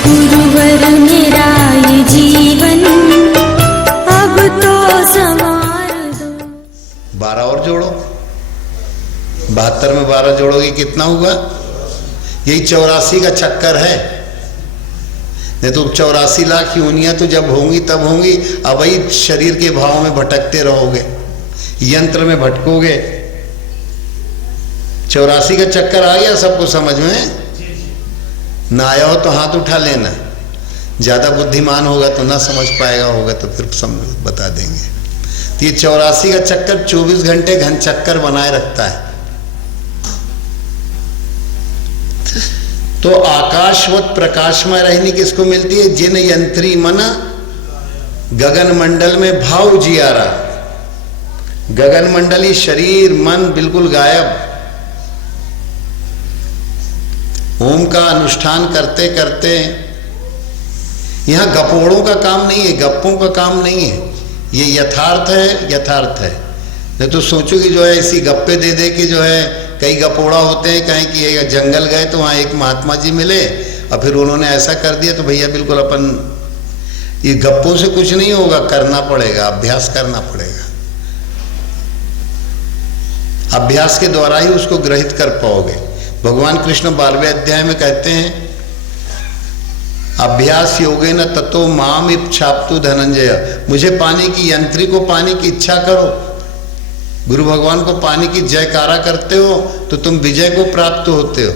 गुरुवर मेरा ये जीवन अब तो संवार दो। 12 और जोड़ो, 72 में 12 जोड़ोगे कितना होगा? यही 84 का चक्कर है। नहीं तो 84 लाख योनियां तो जब होंगी तब होंगी, अब वही शरीर के भाव में भटकते रहोगे, यंत्र में भटकोगे। 84 का चक्कर आ गया सबको समझ में? ना आया हो तो हाथ उठा लेना, ज्यादा बुद्धिमान होगा तो ना समझ पाएगा, होगा तो फिर बता देंगे। तो ये 84 का चक्कर 24 घंटे घन चक्कर बनाए रखता है। तो आकाशवत प्रकाशमय रहनी किसको मिलती है? जिन यंत्री मन गगन मंडल में भाव जियारा। गगन मंडली शरीर मन बिल्कुल गायब, ओम का अनुष्ठान करते करते। यहां गपोड़ों का काम नहीं है, गप्पों का काम नहीं है, ये यथार्थ है, यथार्थ है। नहीं तो सोचो कि जो है इसी गप्पे दे दे के जो है, कई गपोड़ा होते हैं कहीं कि जंगल गए तो वहाँ एक महात्मा जी मिले और फिर उन्होंने ऐसा कर दिया तो भैया बिल्कुल अपन, ये गप्पों से कुछ नहीं होगा, करना पड़ेगा, अभ्यास करना पड़ेगा। अभ्यास के द्वारा ही उसको ग्रहित कर पाओगे। भगवान कृष्ण 12वें अध्याय में कहते हैं, अभ्यास योगेन ततो माम इच्छाप्तु धनंजय। मुझे पाने की, यंत्री को पाने की इच्छा करो। गुरु भगवान को पाने की जयकारा करते हो तो तुम विजय को प्राप्त होते हो।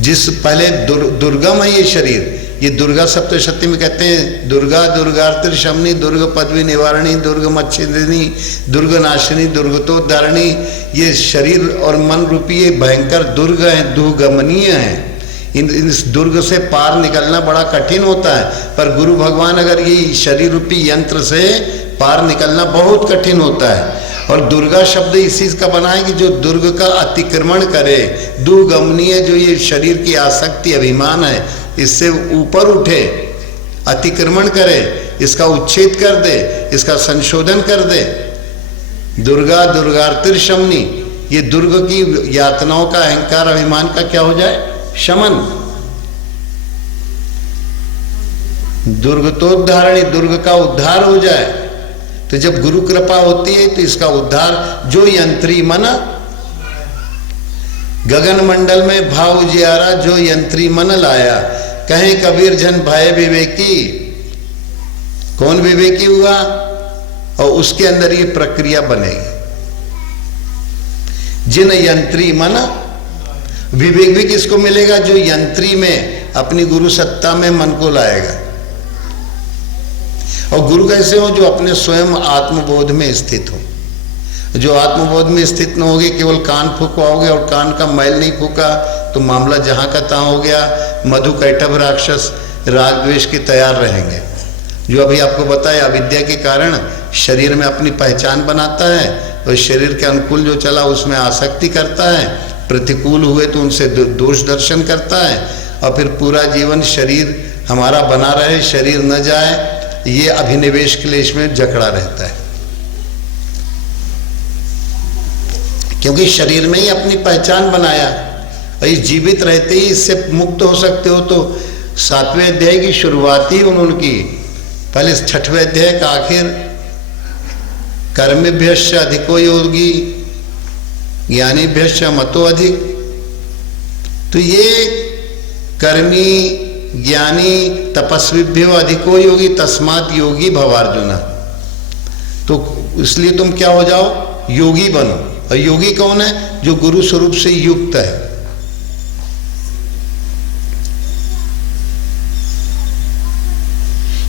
जिस पहले दुर्गम है ये शरीर, ये दुर्गा सप्तशती में कहते हैं, दुर्गा दुर्गार्तिर शमनी, दुर्ग पदवी निवारणी, दुर्ग मच्छिंदिनी, दुर्ग नाशिनी, दुर्गतोद्धारणी। ये शरीर और मन रूपी ये भयंकर दुर्ग है, दुर्गमनीय है। इस दुर्ग से पार निकलना बड़ा कठिन होता है, पर गुरु भगवान अगर ये शरीर रूपी यंत्र से पार निकलना बहुत कठिन होता है। और दुर्गा शब्द इसी का बना है कि जो दुर्ग का अतिक्रमण करे, दुर्गमनीय जो ये शरीर की आसक्ति अभिमान है, इससे ऊपर उठे, अतिक्रमण करे, इसका उच्छेद कर दे, इसका संशोधन कर दे। दुर्गा दुर्गार्तिर शमनी, ये दुर्ग की यातनाओं का, अहंकार अभिमान का क्या हो जाए? शमन। दुर्गतोद्धारणी, दुर्ग का उद्धार हो जाए। तो जब गुरु कृपा होती है तो इसका उद्धार, जो यंत्री मन गगन मंडल में भाव जियारा, जो यंत्री मन लाया। कहें कबीर जन भय विवेकी, कौन विवेकी हुआ? और उसके अंदर ये प्रक्रिया बनेगी। जिन यंत्री मन, विवेक भी किसको मिलेगा? जो यंत्री में अपनी गुरु सत्ता में मन को लाएगा। और गुरु कैसे हो? जो अपने स्वयं आत्मबोध में स्थित हो। जो आत्मबोध में स्थित न होगे, केवल कान फूकवाओगे और कान का मैल नहीं फूका तो मामला जहां का तहां हो गया। मधु कैटभ राक्षस राग द्वेष के तैयार रहेंगे। जो अभी आपको बताया, अविद्या के कारण शरीर में अपनी पहचान बनाता है और शरीर के अनुकूल जो चला उसमें आसक्ति करता है, प्रतिकूल हुए तो उनसे दोष दर्शन करता है, और फिर पूरा जीवन शरीर हमारा बना रहे, शरीर न जाए, ये अभिनिवेश क्लेश में जकड़ा रहता है। क्योंकि शरीर में ही अपनी पहचान बनाया, और इस जीवित रहते ही इससे मुक्त हो सकते हो। तो 7वें अध्याय की शुरुआत ही उन्होंने की, पहले 6वें अध्याय का आखिर, कर्मेभ्यश्च अधिको योगी ज्ञानीभ्यश्च मतो अधिक। तो ये कर्मी ज्ञानी तपस्वीभ्यो अधिको योगी तस्मात् योगी भवार्जुना। तो इसलिए तुम क्या हो जाओ? योगी बनो। और योगी कौन है? जो गुरु स्वरूप से युक्त है।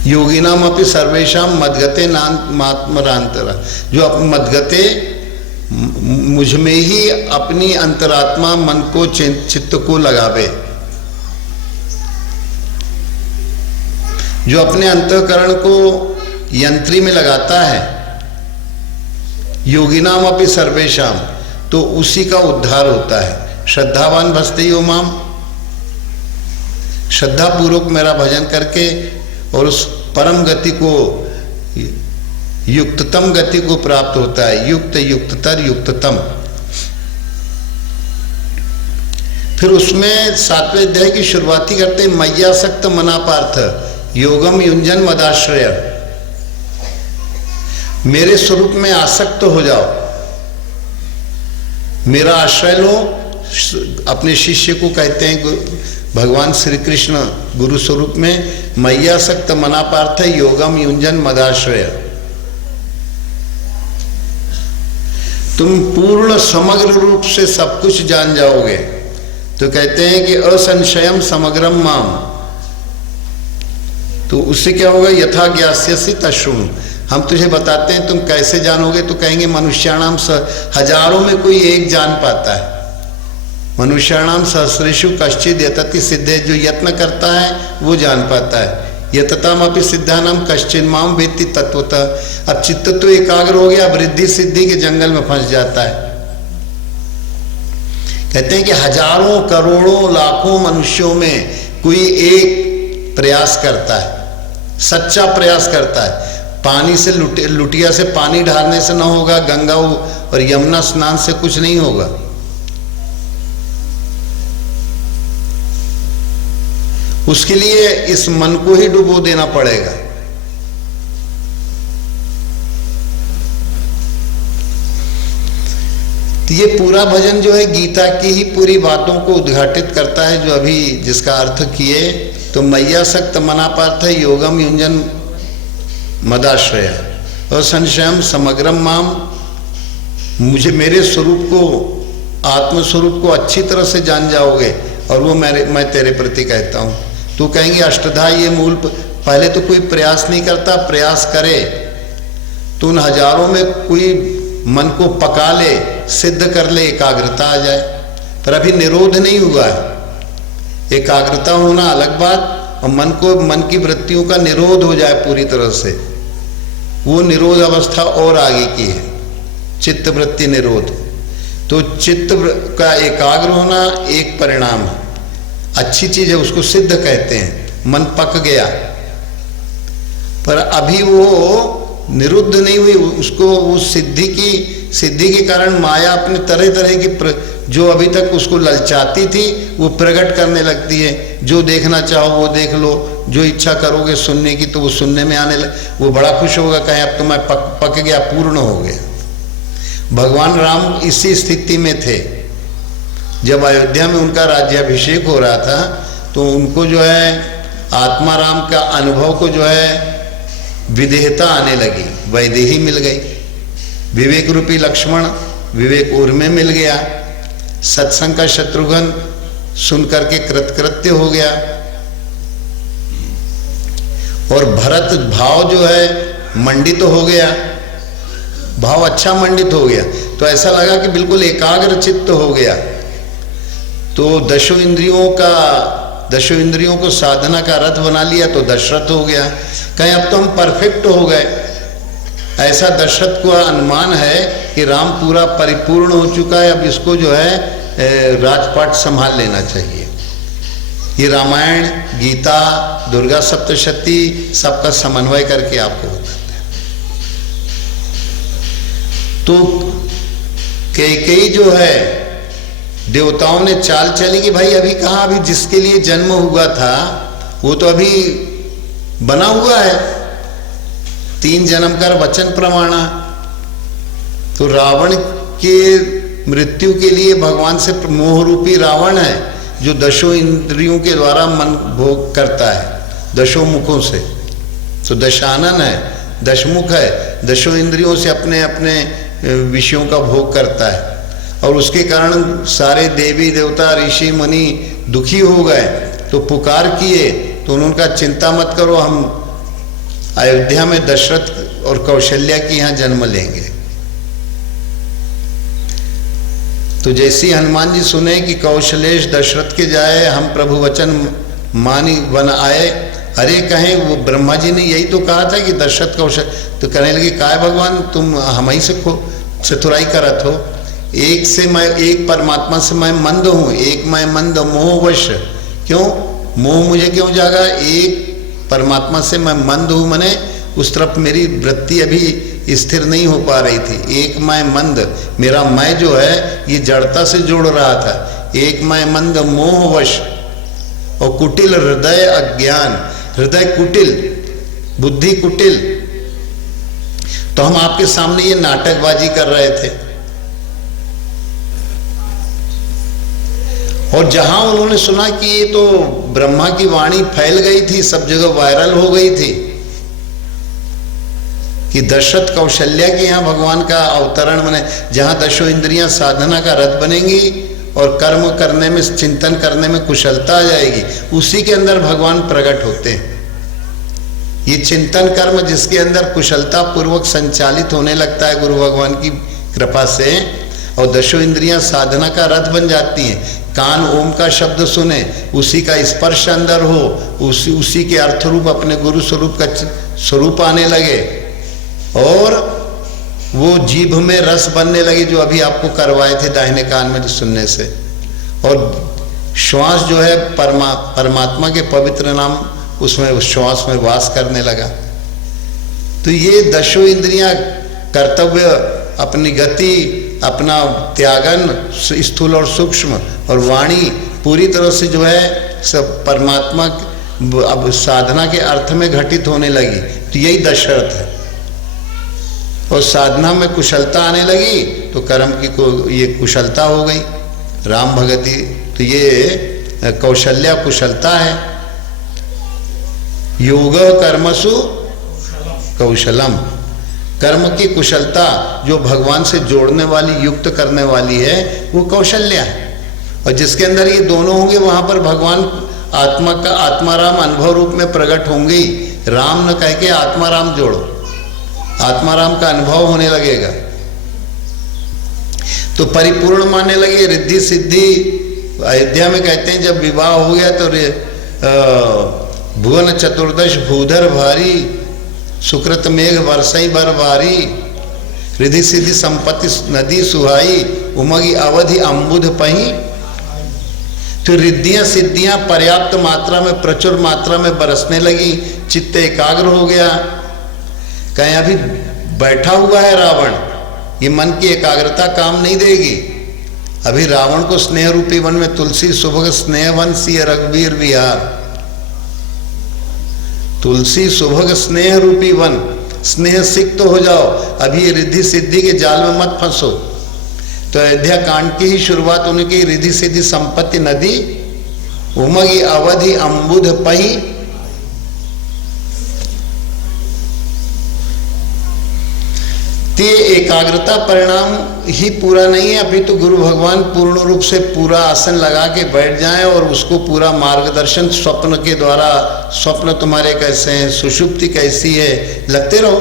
योगिनाम अपि सर्वेषाम मद्गते नात्मरांतरा, जो मद्गते मुझ में ही अपनी अंतरात्मा मन को चित्त को लगावे, जो अपने अंतःकरण को यंत्री में लगाता है, योगिनाम अपि सर्वेशाम, तो उसी का उद्धार होता है। श्रद्धावान भजते यो माम, श्रद्धा पूर्वक मेरा भजन करके और उस परम गति को, युक्ततम गति को प्राप्त होता है। युक्त, युक्ततर, युक्ततम। फिर उसमें 7वें अध्याय की शुरुआती करते हैं, मय्यासक्त मना पार्थ योगम युंजन मदाश्रय, मेरे स्वरूप में आसक्त हो जाओ, मेरा आश्रय लो। अपने शिष्य को कहते हैं भगवान श्री कृष्ण गुरु स्वरूप में, मय्यासक्त मना पार्थ योगम युंजन मदाश्रय, तुम पूर्ण समग्र रूप से सब कुछ जान जाओगे। तो कहते हैं कि असंशयम समग्रम माम, तो उससे क्या होगा, यथा ज्ञास्यसि तशृणु, हम तुझे बताते हैं तुम कैसे जानोगे। तो कहेंगे मनुष्याणाम हजारों में कोई एक जान पाता है, मनुष्याणाम सहस्रेषु कश्चिद यतति सिद्धे, जो यत्न करता है वो जान पाता है। यतताम अपि सिद्धानाम कश्चिन माम वेत्ति तत्वतः। अब चित्त तो एकाग्र हो गया, अब रिद्धि सिद्धि के जंगल में फंस जाता है। कहते हैं कि हजारों करोड़ों लाखों मनुष्यों में कोई एक प्रयास करता है, सच्चा प्रयास करता है। पानी से लुटिया से पानी ढालने से ना होगा, गंगा और यमुना स्नान से कुछ नहीं होगा। उसके लिए इस मन को ही डुबो देना पड़ेगा। तो ये पूरा भजन जो है गीता की ही पूरी बातों को उद्घाटित करता है, जो अभी जिसका अर्थ किए। तो मय्यासक्त मना पार्थ योगम युंजन मदाश्रय असंशयम समग्रम माम, मुझे मेरे स्वरूप को, आत्मस्वरूप को अच्छी तरह से जान जाओगे, और वो मैं तेरे प्रति कहता हूँ। तो कहेंगे अष्टधा ये मूल, पहले तो कोई प्रयास नहीं करता, प्रयास करे तो उन हजारों में कोई मन को पका ले, सिद्ध कर ले, एकाग्रता आ जाए। पर अभी निरोध नहीं हुआ है। एकाग्रता होना अलग बात, और मन की वृत्तियों का निरोध हो जाए पूरी तरह से, वो निरोध अवस्था और आगे की है, चित्त वृत्ति निरोध। तो चित्त का एकाग्र होना एक परिणाम है, अच्छी चीज है, उसको सिद्ध कहते हैं। मन पक गया, पर अभी वो निरुद्ध नहीं हुई, उसको उस सिद्धि के कारण माया अपने तरह तरह की जो अभी तक उसको ललचाती थी वो प्रकट करने लगती है। जो देखना चाहो वो देख लो, जो इच्छा करोगे सुनने की तो वो सुनने में आने लग, वो बड़ा खुश होगा, कहें अब तो मैं पक गया, पूर्ण हो गया। भगवान राम इसी स्थिति में थे। जब अयोध्या में उनका राज्याभिषेक हो रहा था तो उनको जो है आत्मा राम का अनुभव को जो है विदेहता आने लगी, वैदेही मिल गई, विवेक रूपी लक्ष्मण विवेक उर्मे मिल गया, सत्संग का शत्रुघ्न सुन करके कृतकृत्य हो गया, और भरत भाव जो है मंडित हो गया, भाव अच्छा मंडित हो गया। तो ऐसा लगा कि बिल्कुल एकाग्र चित्त हो गया। तो दशों इंद्रियों को साधना का रथ बना लिया, तो दशरथ हो गया। कहीं अब तो हम परफेक्ट हो गए, ऐसा दशरथ को अनुमान है कि राम पूरा परिपूर्ण हो चुका है, अब इसको जो है राजपाट संभाल लेना चाहिए। ये रामायण, गीता, दुर्गा सप्तशती सबका समन्वय करके आपको बताते हैं। तो कई जो है देवताओं ने चाल चली कि भाई अभी कहाँ, अभी जिसके लिए जन्म हुआ था वो तो अभी बना हुआ है, 3 जन्म कर वचन प्रमाणा। तो रावण के मृत्यु के लिए भगवान से मोह रूपी रावण है जो दशों इंद्रियों के द्वारा मन भोग करता है, दशों मुखों से। तो दशानन है, दशमुख है, दशों इंद्रियों से अपने अपने विषयों का भोग करता है। और उसके कारण सारे देवी देवता ऋषि मुनि दुखी हो गए, तो पुकार किए। तो उन्होंने कहा चिंता मत करो, हम अयोध्या में दशरथ और कौशल्या की यहाँ जन्म लेंगे। तो जैसी हनुमान जी सुने कि कौशलेश दशरथ के जाए, हम प्रभु वचन मानी वन आए, अरे कहें वो ब्रह्मा जी ने यही तो कहा था कि दशरथ कौशल, तो कहने लगे काय भगवान तुम हम ही से चतुराई करत हो, एक से मैं, एक परमात्मा से मैं मंद हूँ, एक मैं मंद मोहवश। क्यों मोह मुझे क्यों जागा? एक परमात्मा से मैं मंद हूँ, मने उस तरफ मेरी वृत्ति अभी स्थिर नहीं हो पा रही थी। एक मैं मंद, मेरा मैं जो है ये जड़ता से जोड़ रहा था। एक मैं मंद मोहवश और कुटिल हृदय अज्ञान, हृदय कुटिल, बुद्धि कुटिल। तो हम आपके सामने ये नाटकबाजी कर रहे थे। और जहां उन्होंने सुना कि ये तो ब्रह्मा की वाणी फैल गई थी, सब जगह वायरल हो गई थी कि दशरथ कौशल्या के यहाँ भगवान का अवतरण बने, जहां दशो इंद्रियां साधना का रथ बनेंगी और कर्म करने में, चिंतन करने में कुशलता आ जाएगी, उसी के अंदर भगवान प्रकट होते हैं। ये चिंतन कर्म जिसके अंदर कुशलता पूर्वक संचालित होने लगता है गुरु भगवान की कृपा से, और दशो इंद्रियां साधना का रथ बन जाती हैं। कान ओम का शब्द सुने, उसी का स्पर्श अंदर हो, उसी के अर्थ रूप अपने गुरु स्वरूप का स्वरूप आने लगे, और वो जीभ में रस बनने लगे जो अभी आपको करवाए थे दाहिने कान में सुनने से। और श्वास जो है परमात्मा के पवित्र नाम उसमें श्वास में वास करने लगा। तो ये दशो इंद्रियां कर्तव्य, अपनी गति, अपना त्यागन स्थूल और सूक्ष्म, और वाणी पूरी तरह से जो है सब परमात्मा अब साधना के अर्थ में घटित होने लगी। तो यही दशरथ है। और साधना में कुशलता आने लगी तो कर्म की ये कुशलता हो गई, राम भगति। तो ये कौशल्या कुशलता है। योग कर्मसु कौशलम, कर्म की कुशलता जो भगवान से जोड़ने वाली, युक्त करने वाली है, वो कौशल्या है। और जिसके अंदर ये दोनों होंगे वहां पर भगवान आत्मा का आत्माराम अनुभव रूप में प्रकट होंगे। राम न कह के आत्माराम जोड़ो, आत्माराम का अनुभव होने लगेगा तो परिपूर्ण मानने लगे। रिद्धि सिद्धि अयोध्या में कहते हैं जब विवाह हो गया तो भुवन चतुर्दश भूधर भारी, सुकृत मेघ वर्षई बर भारी, रिद्धि सिद्धि संपत्ति नदी सुहाई, उमगी अवधि अम्बुध पही। तो रिद्धियां सिद्धियां पर्याप्त मात्रा में, प्रचुर मात्रा में बरसने लगी, चित्त एकाग्र हो गया। कहीं अभी बैठा हुआ है रावण, ये मन की एकाग्रता काम नहीं देगी। अभी रावण को स्नेह रूपी वन में तुलसी सुभग स्नेह वन सी रघुवीर विहार, तुलसी सुभग स्नेह रूपी वन, स्नेह सिक्त हो जाओ। अभी ये रिद्धि सिद्धि के जाल में मत फंसो। तो अयोध्या कांड की ही शुरुआत होने की, रिद्धि सिद्धि संपत्ति नदी उमगी अवधि अम्बुध पही। ते एकाग्रता परिणाम ही पूरा नहीं है, अभी तो गुरु भगवान पूर्ण रूप से पूरा आसन लगा के बैठ जाएं और उसको पूरा मार्गदर्शन स्वप्न के द्वारा, स्वप्न तुम्हारे कैसे हैं, सुषुप्ति कैसी है, लगते रहो।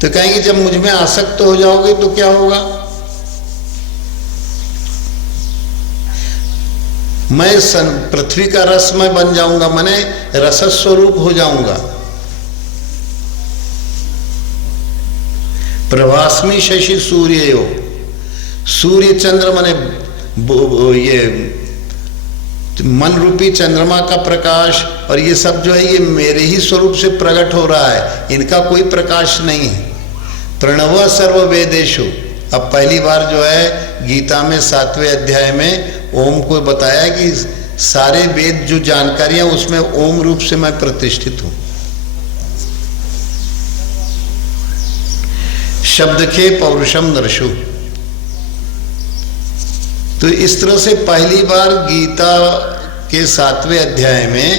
तो कहेंगे जब मुझ में आसक्त हो जाओगे तो क्या होगा? मैं पृथ्वी का रस मैं बन जाऊंगा, मैंने रसस्वरूप हो जाऊंगा। प्रभास्मी शशि सूर्य हो, सूर्य चंद्र माने ये मन रूपी चंद्रमा का प्रकाश, और ये सब जो है ये मेरे ही स्वरूप से प्रकट हो रहा है, इनका कोई प्रकाश नहीं है। प्रणव सर्व वेदेषु, अब पहली बार जो है गीता में 7वें अध्याय में ओम को बताया कि सारे वेद जो जानकारियां उसमें ओम रूप से मैं प्रतिष्ठित हूं। शब्द के पौरुषम नरशु। तो इस तरह से पहली बार गीता के 7वें अध्याय में,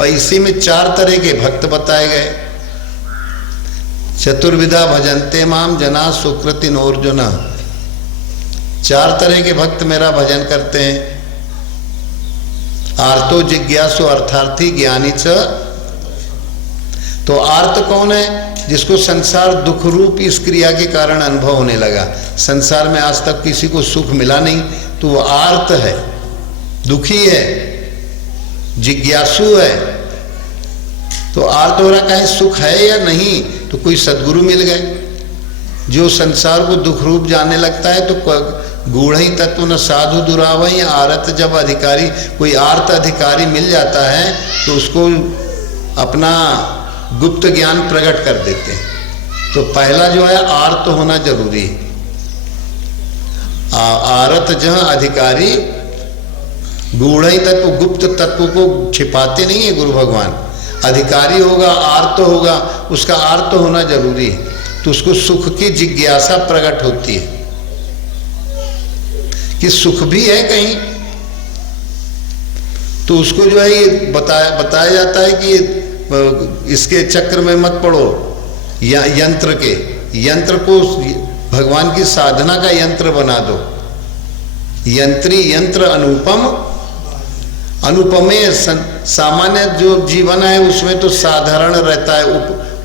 और इसी में 4 तरह के भक्त बताए गए। चतुर्विधा भजन्ते माम जना सुकृति नोर्जुना, 4 तरह के भक्त मेरा भजन करते हैं। आर्तो जिज्ञासु अर्थार्थी ज्ञानी च। तो आर्त कौन है? जिसको संसार दुख रूप इस क्रिया के कारण अनुभव होने लगा। संसार में आज तक किसी को सुख मिला नहीं, तो वो आर्त है, दुखी है, जिज्ञासु है, तो आर्त हो रहा कहीं सुख है या नहीं, तो कोई सदगुरु मिल गए जो संसार को दुख रूप जानने लगता है। तो गूढ़ ही तत्व न साधु दुरावही आरत, जब अधिकारी कोई आर्त अधिकारी मिल जाता है तो उसको अपना गुप्त ज्ञान प्रकट कर देते हैं। तो पहला जो है आर्त होना जरूरी है। आरत जहां अधिकारी गूढ़ ही तत्व, गुप्त तत्व को छिपाते नहीं है गुरु भगवान। अधिकारी होगा, आर्त होगा, उसका आर्त होना जरूरी है, तो उसको सुख की जिज्ञासा प्रकट होती है कि सुख भी है कहीं। तो उसको जो है ये बताया जाता है कि इसके चक्र में मत पड़ो, या यंत्र को भगवान की साधना का यंत्र बना दो। यंत्री यंत्र अनुपमेय सामान्य जो जीवन है उसमें तो साधारण रहता है,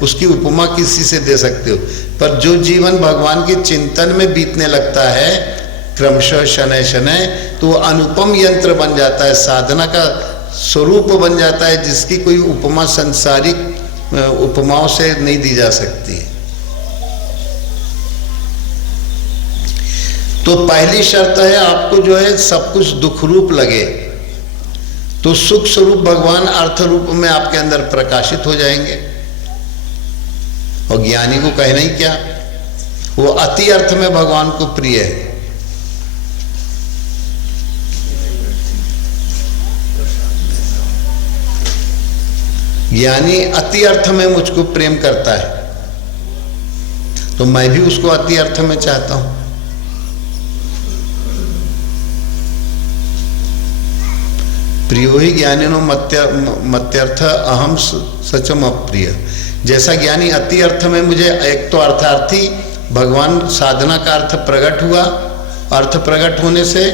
उसकी उपमा किसी से दे सकते हो, पर जो जीवन भगवान के चिंतन में बीतने लगता है क्रमशः शनय शनय, तो वो अनुपम यंत्र बन जाता है, साधना का स्वरूप बन जाता है, जिसकी कोई उपमा संसारिक उपमाओं से नहीं दी जा सकती है। तो पहली शर्त है आपको जो है सब कुछ दुख रूप लगे, तो सुख स्वरूप भगवान अर्थ रूप में आपके अंदर प्रकाशित हो जाएंगे। और ज्ञानी को कहना ही क्या, वो अति अर्थ में भगवान को प्रिय है। ज्ञानी अति अर्थ में मुझको प्रेम करता है, तो मैं भी उसको अति अर्थ में चाहता हूं। प्रियो ही ज्ञानिनो मत्यर्थ अहम सचम अप्रिय। जैसा ज्ञानी अति अर्थ में मुझे, एक तो अर्थार्थी भगवान साधना का अर्थ प्रकट हुआ, अर्थ प्रकट होने से,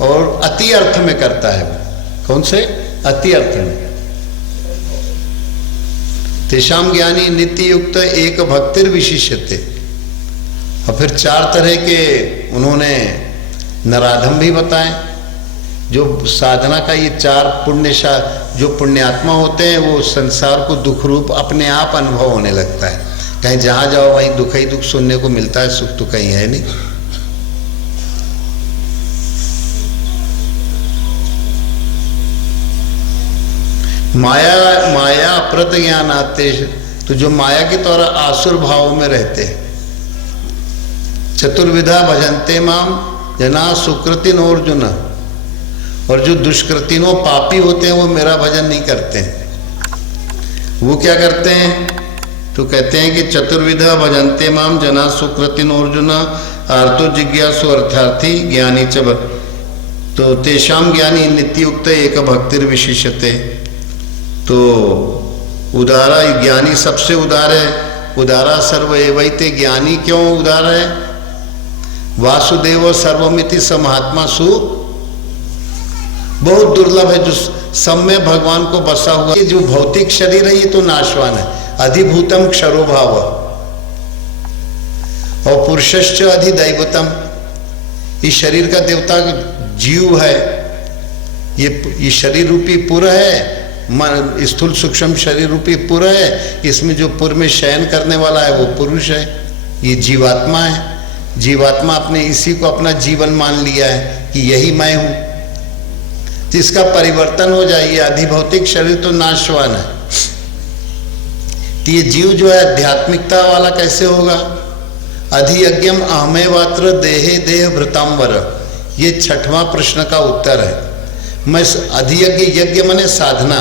और अति अर्थ में करता है। कौन से अति अर्थ में? तेषाम ज्ञानी नित्य युक्त एक भक्तिर विशिष्यते। और फिर 4 तरह के उन्होंने नराधम भी बताए, जो साधना का ये 4 जो पुण्यात्मा होते हैं, वो संसार को दुख रूप अपने आप अनुभव होने लगता है। कहीं जहां जाओ वहीं दुख ही दुख सुनने को मिलता है, सुख तो कहीं है नहीं। माया अप्रत ज्ञान आते, तो जो माया के द्वारा आसुर भाव में रहते हैं। चतुर्विधा भजन्ते माम जना सुकृतिन अर्जुन, और जो दुष्कृतिनो पापी होते हैं वो मेरा भजन नहीं करते हैं। वो क्या करते हैं? तो कहते हैं कि चतुर्विधा भजन्ते माम जना सुकृतिन अर्जुन आर्तो जिज्ञासु अर्थार्थी ज्ञानी च। तो तेषाम ज्ञानी नित्युक्त एक भक्तिर विशिष्यते। तो उदारा ज्ञानी सबसे उदार है, उदारा सर्व एवैते। ज्ञानी क्यों उदार है? वासुदेव सर्वमिति स महात्मा सु। बहुत दुर्लभ है जो सब में भगवान को बसा हुआ। ये जो भौतिक शरीर है ये तो नाशवान है, अधिभूतम क्षरो भाव, और पुरुषश्च अधिदैवतम। इस शरीर का देवता जीव है, ये शरीर रूपी पुर है, स्थूल सूक्ष्म शरीर रूपी पुर है। इसमें जो पुर में शयन करने वाला है वो पुरुष है, ये जीवात्मा है। जीवात्मा अपने इसी को अपना जीवन मान लिया है कि यही मैं हूं, जिसका परिवर्तन हो जाए। ये अधिभौतिक शरीर तो नाशवान है, तो ये जीव जो है आध्यात्मिकता वाला कैसे होगा? अधियज्ञम अहमेवात्र देहे देह भृतांबर। ये 6वां प्रश्न का उत्तर है। मैं अधियज्ञ, यज्ञ माने साधना,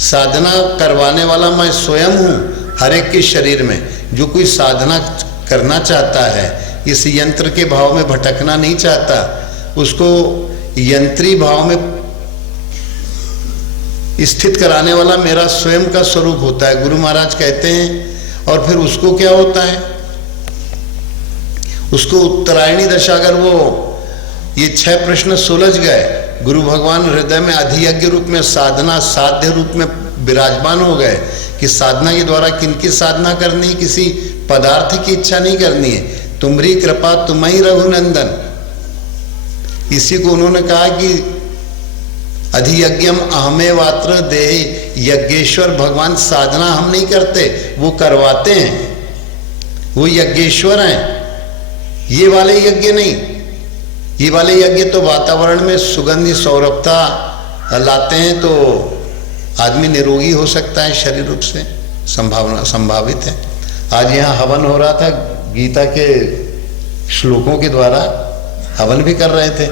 साधना करवाने वाला मैं स्वयं हूँ हर एक के शरीर में। जो कोई साधना करना चाहता है, इस यंत्र के भाव में भटकना नहीं चाहता, उसको यंत्री भाव में स्थित कराने वाला मेरा स्वयं का स्वरूप होता है, गुरु महाराज कहते हैं। और फिर उसको क्या होता है? उसको उत्तरायणी दशा, अगर वो ये 6 प्रश्न सुलझ गए, गुरु भगवान हृदय में अधियज्ञ रूप में साधना साध्य रूप में विराजमान हो गए कि साधना के द्वारा किनकी साधना करनी, किसी पदार्थ की इच्छा नहीं करनी है। तुम्हारी कृपा तुम्ही रघुनंदन, इसी को उन्होंने कहा कि अधियज्ञम अहमेवात्र देहि, यज्ञेश्वर भगवान साधना हम नहीं करते, वो करवाते हैं, वो यज्ञेश्वर हैं। ये वाले यज्ञ नहीं, ये वाले यज्ञ तो वातावरण में सुगंधी सौरभता लाते हैं, तो आदमी निरोगी हो सकता है शरीर रूप से, संभावित है। आज यहाँ हवन हो रहा था, गीता के श्लोकों के द्वारा हवन भी कर रहे थे,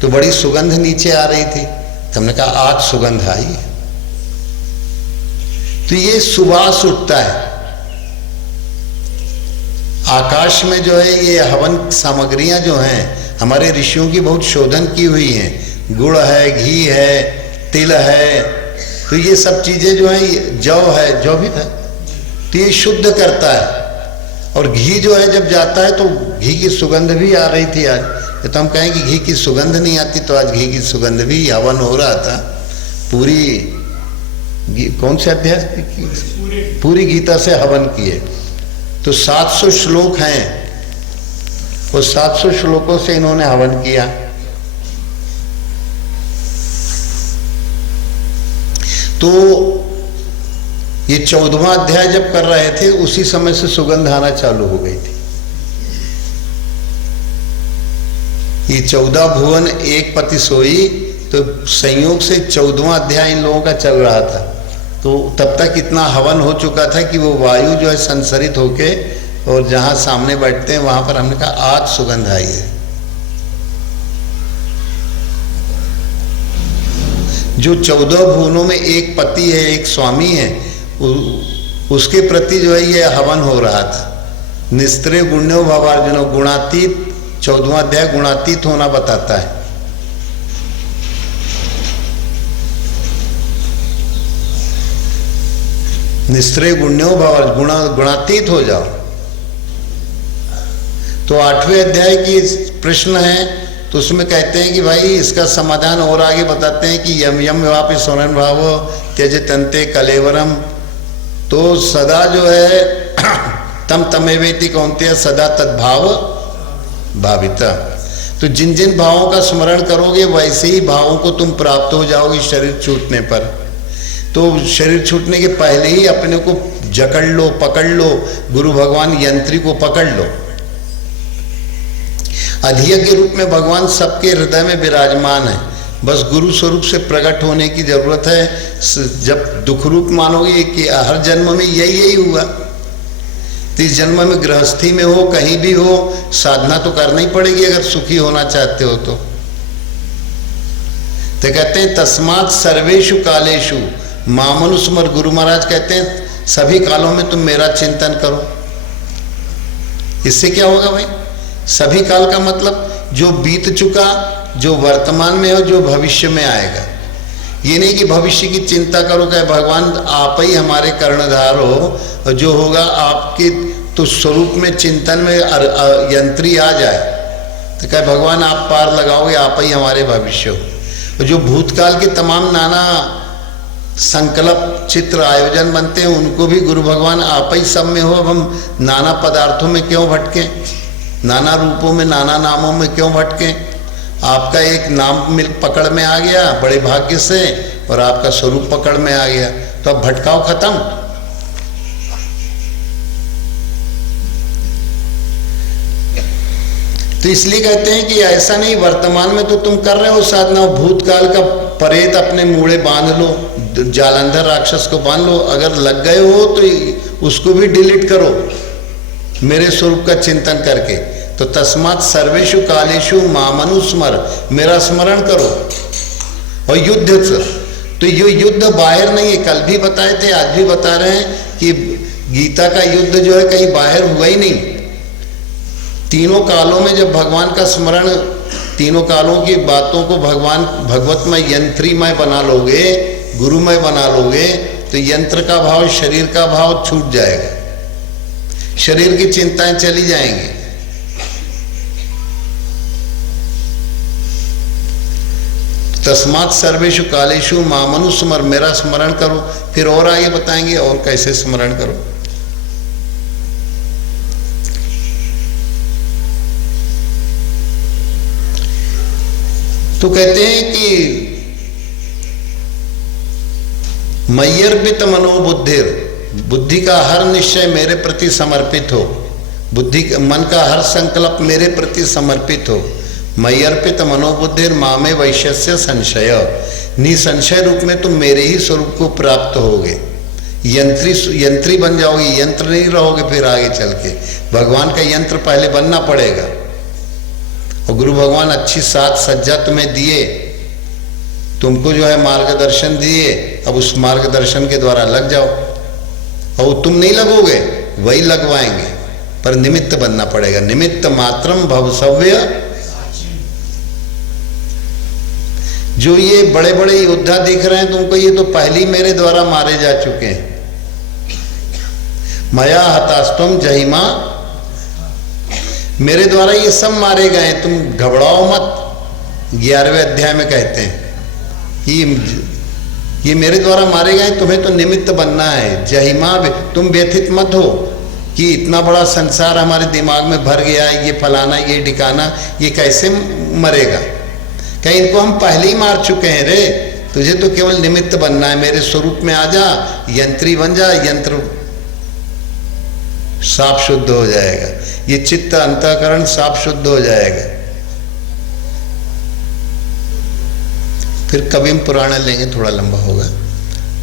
तो बड़ी सुगंध नीचे आ रही थी, तो हमने कहा आज सुगंध आई है। तो ये सुवास उठता है आकाश में, जो है ये हवन सामग्रियां जो हैं हमारे ऋषियों की बहुत शोधन की हुई हैं। गुड़ है, घी है, तिल है, तो ये सब चीजें जो है, जौ है, जौ भी था, तो ये शुद्ध करता है। और घी जो है जब जाता है तो घी की सुगंध भी आ रही थी आज, तो हम कहें कि घी की सुगंध नहीं आती, तो आज घी की सुगंध भी, हवन हो रहा था पूरी, कौन से अध्याय, पूरी गीता से हवन किए। तो 700 श्लोक हैं, वो 700 श्लोकों से इन्होंने हवन किया। तो ये 14वां अध्याय जब कर रहे थे उसी समय से सुगंध आना चालू हो गई थी। ये 14 भुवन एक पति सोई, तो संयोग से 14वां अध्याय इन लोगों का चल रहा था। तो तब तक इतना हवन हो चुका था कि वो वायु जो है संसरित होके, और जहां सामने बैठते हैं वहां पर हमने कहा आज सुगंध आई है। जो 14 भुवनों में एक पति है, एक स्वामी है, उसके प्रति जो है ये हवन हो रहा था। निस्त्रे गुण्यो भावार्जुनो, गुणातीत, 14वां अध्याय गुणातीत होना बताता है। निस्त्रे गुण्यो भावार्जुन, गुणातीत हो जाओ। तो 8वें अध्याय की प्रश्न है, तो उसमें कहते हैं कि भाई इसका समाधान और आगे बताते हैं कि यम यम वापि सोनन भाव त्यज तंते कलेवरम, तो सदा जो है तम तमेवेति कौन्तेय सदा तद्भाव भाविता। तो जिन जिन भावों का स्मरण करोगे वैसे ही भावों को तुम प्राप्त हो जाओगे शरीर छूटने पर। तो शरीर छूटने के पहले ही अपने को जकड़ लो, पकड़ लो, गुरु भगवान यंत्री को पकड़ लो। अधियज्ञ रूप में भगवान सबके हृदय में विराजमान है, बस गुरु स्वरूप से प्रकट होने की जरूरत है। जब दुख रूप मानोगे कि हर जन्म में यही हुआ, तो इस जन्म में गृहस्थी में हो, कहीं भी हो, साधना तो करना ही पड़ेगी अगर सुखी होना चाहते हो तो कहते हैं तस्मात् सर्वेषु कालेषु मामनुस्मर। गुरु महाराज कहते हैं सभी कालों में तुम मेरा चिंतन करो। इससे क्या होगा भाई? सभी काल का मतलब जो बीत चुका, जो वर्तमान में हो, जो भविष्य में आएगा। ये नहीं कि भविष्य की चिंता करो कि भगवान आप ही हमारे कर्णधार हो, जो होगा आपके तो स्वरूप में चिंतन में यंत्री आ जाए तो कहे भगवान आप पार लगाओगे, आप ही हमारे भविष्य हो। जो भूतकाल के तमाम नाना संकल्प चित्र आयोजन बनते हैं उनको भी गुरु भगवान आप ही सब में हो। अब हम नाना पदार्थों में क्यों भटके, नाना रूपों में, नाना नामों में क्यों भटके? आपका एक नाम मिल पकड़ में आ गया बड़े भाग्य से, और आपका स्वरूप पकड़ में आ गया, तो अब भटकाव खत्म। तो इसलिए कहते हैं कि ऐसा नहीं, वर्तमान में तो तुम कर रहे हो साधना, भूतकाल का परेत अपने मूड़े बांध लो, जालंधर राक्षस को बांध लो। अगर लग गए हो तो उसको भी डिलीट करो मेरे स्वरूप का चिंतन करके। तो तस्मात् सर्वेषु कालेषु मामनुस्मर, मेरा स्मरण करो। और युद्ध, तो ये युद्ध बाहर नहीं है, कल भी बताए थे, आज भी बता रहे हैं कि गीता का युद्ध जो है कहीं बाहर हुआ ही नहीं। तीनों कालों में जब भगवान का स्मरण, तीनों कालों की बातों को भगवान भगवतमय यंत्रीमय बना लोगे, गुरुमय बना लोगे, तो यंत्र का भाव, शरीर का भाव छूट जाएगा, शरीर की चिंताएं चली जाएंगी। तस्मात् सर्वेषु कालेषु मामनुस्मर, मेरा स्मरण करो। फिर और आगे बताएंगे और कैसे स्मरण करो। तो कहते हैं कि मय्यर्पित मनोबुद्धिर, बुद्धि का हर निश्चय मेरे प्रति समर्पित हो, बुद्धि मन का हर संकल्प मेरे प्रति समर्पित हो। मय्यर्पित मनोबुद्धिर मामे वैश्यस्य संशय, निसंशय रूप में तुम मेरे ही स्वरूप को प्राप्त होगे। यंत्री बन जाओगे, यंत्र नहीं रहोगे फिर आगे चल के। भगवान का यंत्र पहले बनना पड़ेगा। और गुरु भगवान अच्छी साथ सज्जा तुम्हें दिए, तुमको जो है मार्गदर्शन दिए, अब उस मार्गदर्शन के द्वारा लग जाओ। और तुम नहीं लगोगे, वही लगवाएंगे, पर निमित्त बनना पड़ेगा। निमित्त मात्रम भवसव्य। जो ये बड़े बड़े योद्धा दिख रहे हैं तुमको, ये तो पहले ही मेरे द्वारा मारे जा चुके हैं। मया हतास्तुम जहिमा, मेरे द्वारा ये सब मारे गए, तुम घबराओ मत। 11वें अध्याय में कहते हैं ये मेरे द्वारा मारे गए, तुम्हें तो निमित्त बनना है। जहिमा, तुम व्यथित मत हो कि इतना बड़ा संसार हमारे दिमाग में भर गया है, ये फलाना ये ठिकाना, ये कैसे मरेगा। कहीं इनको हम पहले ही मार चुके हैं रे, तुझे तो केवल निमित्त बनना है। मेरे स्वरूप में आ जा, यंत्री बन जा, यंत्र साफ शुद्ध हो जाएगा। ये चित्त अंतःकरण साफ शुद्ध हो जाएगा। फिर कभी हम पुराण लेंगे, थोड़ा लंबा होगा।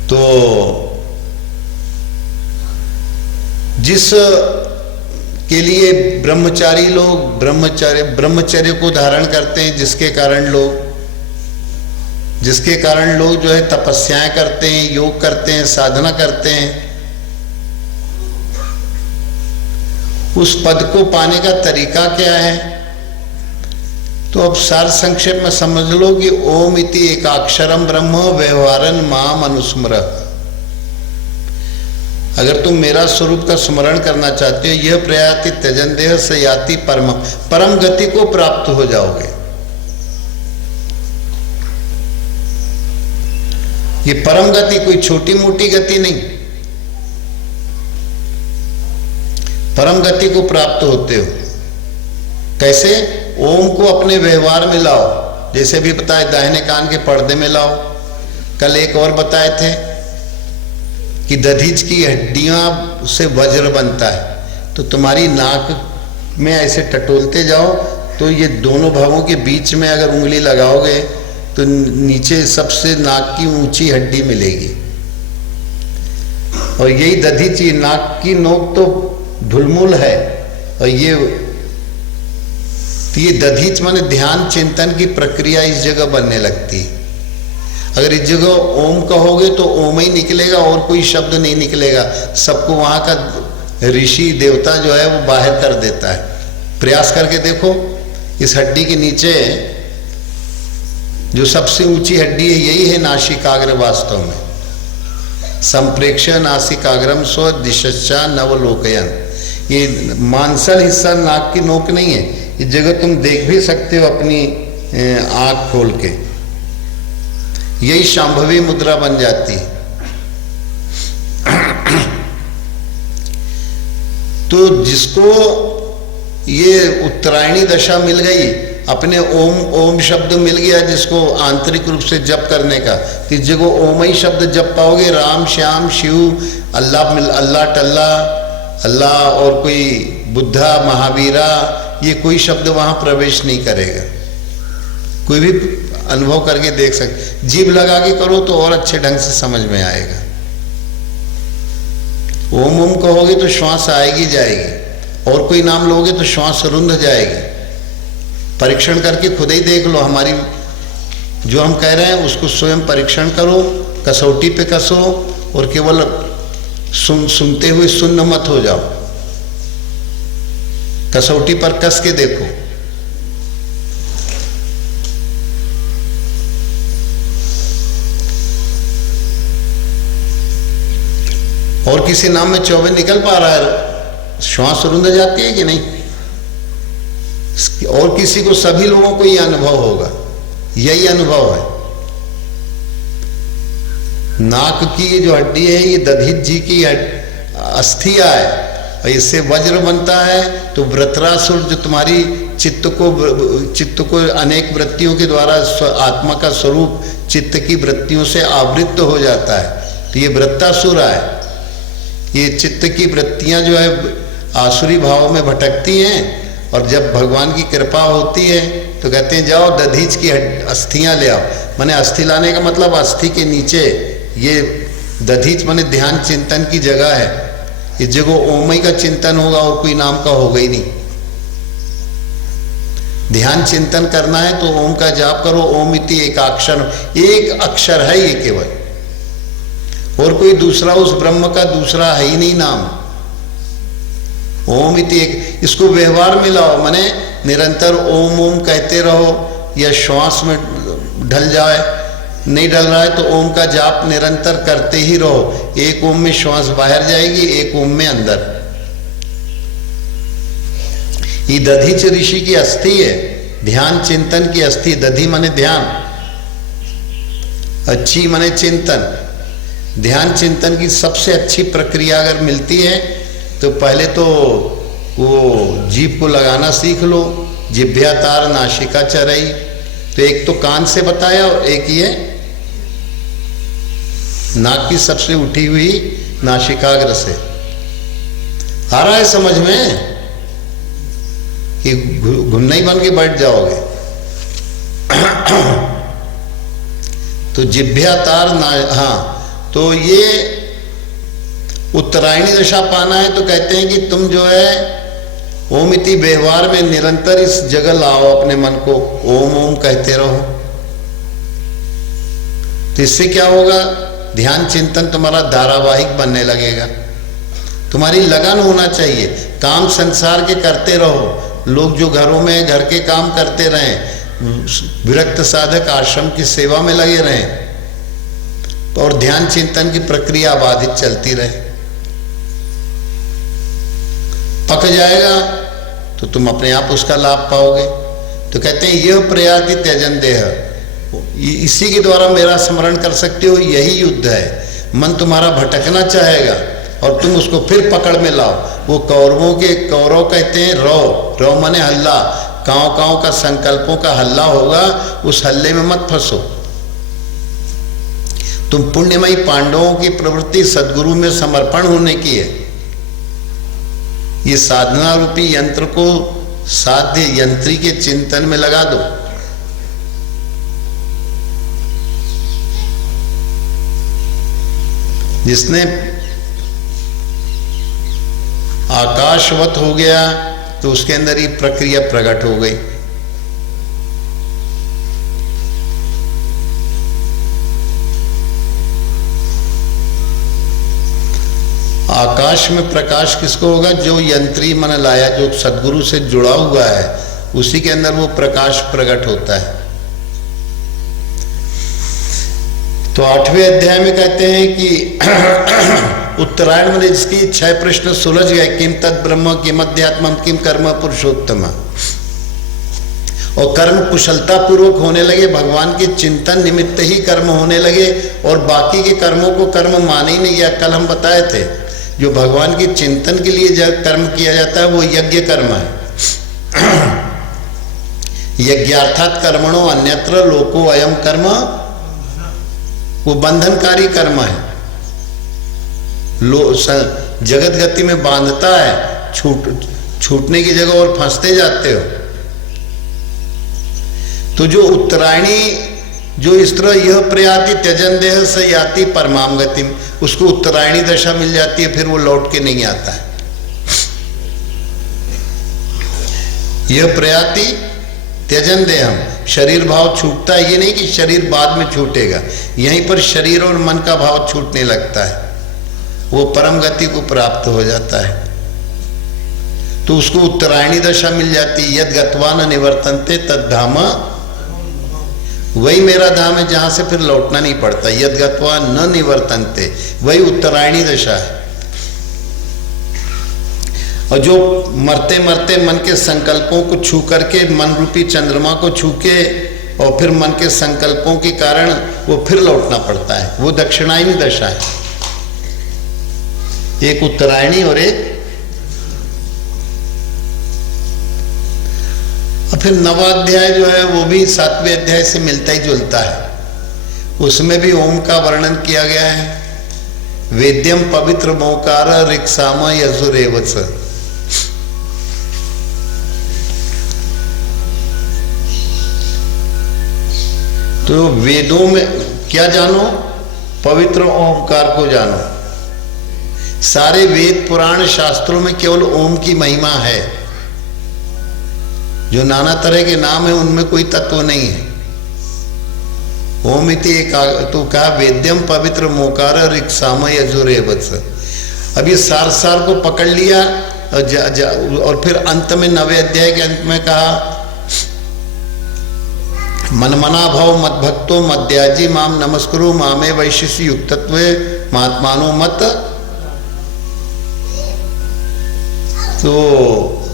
तो जिस के लिए ब्रह्मचारी लोग ब्रह्मचर्य को धारण करते हैं, जिसके कारण लोग जो है तपस्याएं करते हैं, योग करते हैं, साधना करते हैं, उस पद को पाने का तरीका क्या है। तो अब सार संक्षेप में समझ लो कि ओम इति एकाक्षरम ब्रह्म व्यवहारन माम अनुस्मर। अगर तुम मेरा स्वरूप का स्मरण करना चाहते हो, यह प्रयाति त्यजन देह से याति परम गति को प्राप्त हो जाओगे। ये परम गति कोई छोटी मोटी गति नहीं, परम गति को प्राप्त होते हो। कैसे? ओम को अपने व्यवहार में लाओ, जैसे भी बताए दाहिने कान के पर्दे में लाओ। कल एक और बताए थे कि दधीच की हड्डियां से वज्र बनता है। तो तुम्हारी नाक में ऐसे टटोलते जाओ तो ये दोनों भागों के बीच में अगर उंगली लगाओगे तो नीचे सबसे नाक की ऊंची हड्डी मिलेगी। और यही दधीच, नाक की नोक तो ढुलमुल है, और ये दधीच माने ध्यान चिंतन की प्रक्रिया इस जगह बनने लगती है। अगर इस जगह ओम कहोगे तो ओम ही निकलेगा, और कोई शब्द नहीं निकलेगा। सबको वहां का ऋषि देवता जो है वो बाहर कर देता है। प्रयास करके देखो, इस हड्डी के नीचे जो सबसे ऊंची हड्डी है यही है नासिकाग्र। वास्तव में संप्रेक्ष नासिकाग्रम स्व दिशा नवलोकयन, ये मांसल हिस्सा नाक की नोक नहीं है। इस जगह तुम देख भी सकते हो अपनी आंख खोल के। यही शांभवी मुद्रा बन जाती है। तो जिसको ये उत्तरायणी दशा मिल गई, अपने ओम शब्द मिल गया जिसको आंतरिक रूप से जप करने का, तो इस जगह ओम ही शब्द जप पाओगे। राम श्याम शिव अल्लाह टल्ला अल्लाह और कोई बुद्धा महावीरा, ये कोई शब्द वहां प्रवेश नहीं करेगा। कोई भी अनुभव करके देख सकते। जीभ लगा के करो तो और अच्छे ढंग से समझ में आएगा। ओम ओम कहोगे तो श्वास आएगी जाएगी, और कोई नाम लोगे तो श्वास रुंध जाएगी। परीक्षण करके खुद ही देख लो। हमारी जो हम कह रहे हैं उसको स्वयं परीक्षण करो, कसौटी पे कसो, और केवल सुनते हुए सुन्न मत हो जाओ। कसौटी पर कस के देखो। और किसी नाम में चौबे निकल पा रहा है, श्वास रुंध जाती है कि नहीं? और किसी को, सभी लोगों को यह अनुभव होगा। यही अनुभव है। नाक की जो हड्डी है ये दधीच जी की अस्थिया है, और इससे वज्र बनता है। तो वृत्रासुर जो तुम्हारी चित्त को अनेक वृत्तियों के द्वारा आत्मा का स्वरूप चित्त की वृत्तियों से आवृत्त हो जाता है। तो ये वृत्तासुर है, ये चित्त की वृत्तियां जो है आसुरी भाव में भटकती हैं, और जब भगवान की कृपा होती है तो कहते हैं जाओ दधीच की अस्थियां ले आओ। माने अस्थि लाने का मतलब अस्थि के नीचे ये दधीच माने ध्यान चिंतन की जगह है। इस जगह ओम ही का चिंतन होगा और कोई नाम का होगा ही नहीं। ध्यान चिंतन करना है तो ओम का जाप करो। ओम इति एक अक्षर है ये केवल, और कोई दूसरा उस ब्रह्म का दूसरा है ही नहीं नाम। ओम इति एक, इसको व्यवहार में लाओ, माने निरंतर ओम ओम कहते रहो, या श्वास में ढल जाए, नहीं ढल रहा है तो ओम का जाप निरंतर करते ही रहो। एक ओम में श्वास बाहर जाएगी, एक ओम में अंदर। ये दधीच ऋषि की अस्थि है, ध्यान चिंतन की अस्थि। दधी माने ध्यान, अच्छी माने चिंतन। ध्यान चिंतन की सबसे अच्छी प्रक्रिया अगर मिलती है तो पहले तो वो जीभ को लगाना सीख लो। जिभ्या तार नासिका चरई, तो एक तो कान से बताया और एक ये नाक की सबसे उठी हुई नासिकाग्र से। आ रहा है समझ में कि घुन्ना ही बन के बैठ जाओगे। तो जिभ्या तार ना, हाँ, तो ये उत्तरायणी दशा पाना है तो कहते हैं कि तुम जो है ओम इति व्यवहार में निरंतर इस जगह लाओ अपने मन को, ओम ओम कहते रहो। तो इससे क्या होगा, ध्यान चिंतन तुम्हारा धारावाहिक बनने लगेगा। तुम्हारी लगन होना चाहिए, काम संसार के करते रहो। लोग जो घरों में घर के काम करते रहें, विरक्त साधक आश्रम की सेवा में लगे रहें, और ध्यान चिंतन की प्रक्रिया बाधित चलती रहे। पक जाएगा तो तुम अपने आप उसका लाभ पाओगे। तो कहते हैं यह प्रयाति त्यजन देह, इसी के द्वारा मेरा स्मरण कर सकते हो। यही युद्ध है। मन तुम्हारा भटकना चाहेगा और तुम उसको फिर पकड़ में लाओ। वो कौरव कहते हैं रौ माने हल्ला, कांव का संकल्पों का हल्ला होगा, उस हल्ले में मत फंसो। तुम पुण्यमयी पांडवों की प्रवृत्ति सद्गुरु में समर्पण होने की है। ये साधना रूपी यंत्र को साध्य यंत्री के चिंतन में लगा दो। जिसने आकाशवत हो गया तो उसके अंदर ये प्रक्रिया प्रकट हो गई। आकाश में प्रकाश किसको होगा, जो यंत्री मन लाया, जो सदगुरु से जुड़ा हुआ है, उसी के अंदर वो प्रकाश प्रकट होता है। तो 8वें अध्याय में कहते हैं कि उत्तरायण में जिसकी 6 प्रश्न सुलझ गए, किम तद ब्रह्म किम अध्यात्मम किम कर्म पुरुषोत्तम, और कर्म कुशलता पूर्वक होने लगे, भगवान के चिंतन निमित्त ही कर्म होने लगे, और बाकी के कर्मों को कर्म माने ही नहीं गया। कल हम बताए थे जो भगवान के चिंतन के लिए जब कर्म किया जाता है वो यज्ञ कर्म है। यज्ञार्थात कर्मणो अन्यत्र लोको अयम कर्म, वो बंधनकारी कर्म है। जगत गति में बांधता है, छूटने की जगह और फंसते जाते हो। तो जो उत्तरायणी, जो इस तरह यह प्रयाति त्यजन देह से याति परमाम गतिम, उसको उत्तरायणी दशा मिल जाती है, फिर वो लौट के नहीं आता है। यह प्रयाति त्यजन देहम, शरीर भाव छूटता है। ये नहीं कि शरीर बाद में छूटेगा, यहीं पर शरीर और मन का भाव छूटने लगता है, वो परम गति को प्राप्त हो जाता है। तो उसको उत्तरायणी दशा मिल जाती है। यद गत्वा न निवर्तन्ते तद धाम, वही मेरा धाम है जहां से फिर लौटना नहीं पड़ता। यद गत्वा न निवर्तन्ते, वही उत्तरायणी दशा है। और जो मरते मरते मन के संकल्पों को छू करके, मन रूपी चंद्रमा को छू के, और फिर मन के संकल्पों के कारण वो फिर लौटना पड़ता है, वो दक्षिणायनी दशा है। एक उत्तरायणी और एक, और फिर 9वां अध्याय जो है वो भी 7वें अध्याय से मिलता ही जुलता है। उसमें भी ओम का वर्णन किया गया है। वेद्यम पवित्र मोकार ऋक्साम यजुरेवच। तो वेदों में क्या जानो? पवित्र ओमकार को जानो। सारे वेद पुराण शास्त्रों में केवल ओम की महिमा है। जो नाना तरह के नाम है उनमें कोई तत्व नहीं है। ओम इति एक तो कहा वेद्यम पवित्र मोकार ऋक्साम यजुरेवच। अब ये सार सार को पकड़ लिया और फिर अंत में 9वें अध्याय के अंत में कहा मनमना भव मद्भक्तो मद्याजी माम नमस्कुरु मामे वैशिष्य युक्तत्वे महात्मानो मत। तो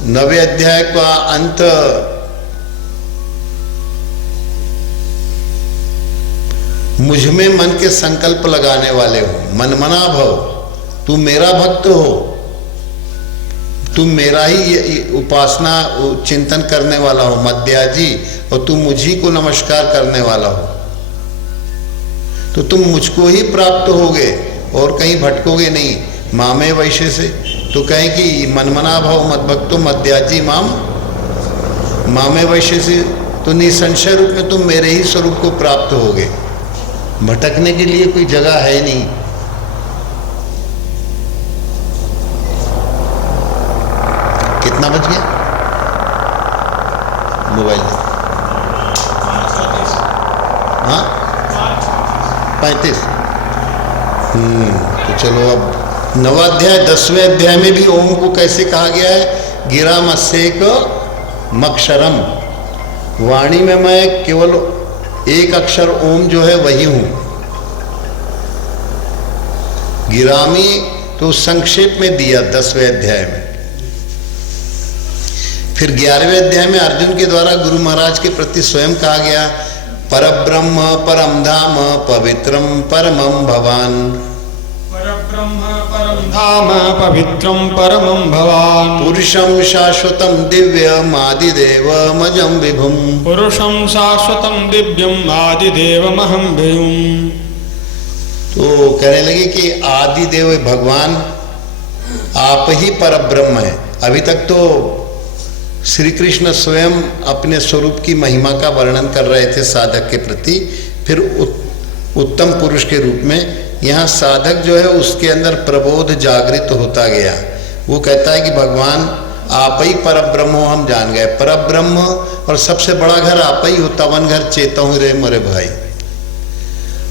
9वें अध्याय का अंत मुझ में मन के संकल्प लगाने वाले हो, मनमना भव, तुम मेरा भक्त हो, तुम मेरा ही उपासना चिंतन करने वाला हो, मध्याजी, और तुम मुझी को नमस्कार करने वाला हो, तो तुम मुझको ही प्राप्त होगे और कहीं भटकोगे नहीं। मामे वैश्य से तो कहें कि मनमना भव मद्भक्तो मध्याजी माम मामे वैश्य से, तो निसंशय रूप में तुम मेरे ही स्वरूप को प्राप्त होगे। भटकने के लिए कोई जगह है नहीं। कितना बज गया मोबाइल में? हाँ 35। तो चलो अब 9वां अध्याय 10वें अध्याय में भी ओम को कैसे कहा गया है? गिरा मस्सेक मक्षरम, वाणी में मैं केवल एक अक्षर ओम जो है वही हूं। गिरामी तो संक्षेप में दिया 10वें अध्याय में। फिर 11वें अध्याय में अर्जुन के द्वारा गुरु महाराज के प्रति स्वयं कहा गया परब्रह्म परम धाम पवित्रम परमं भवान। परब्रह्म परम धाम पवित्रम परमं भवान। पुरुषं शाश्वतं दिव्यम आदिदेवमजं विभुम। पुरुषं शाश्वतं दिव्यम आदिदेवमहं विभुम। तो कहने लगे कि आदिदेव भगवान आप ही परब्रह्म है। अभी तक तो श्री कृष्ण स्वयं अपने स्वरूप की महिमा का वर्णन कर रहे थे साधक के प्रति, फिर उत्तम पुरुष के रूप में यहाँ साधक जो है उसके अंदर प्रबोध जागृत होता गया। वो कहता है कि भगवान आप ही परब्रह्म हो, हम जान गए परब्रह्म, और सबसे बड़ा घर आप ही हो, तवन घर चेता हूँ रे मोरे भाई।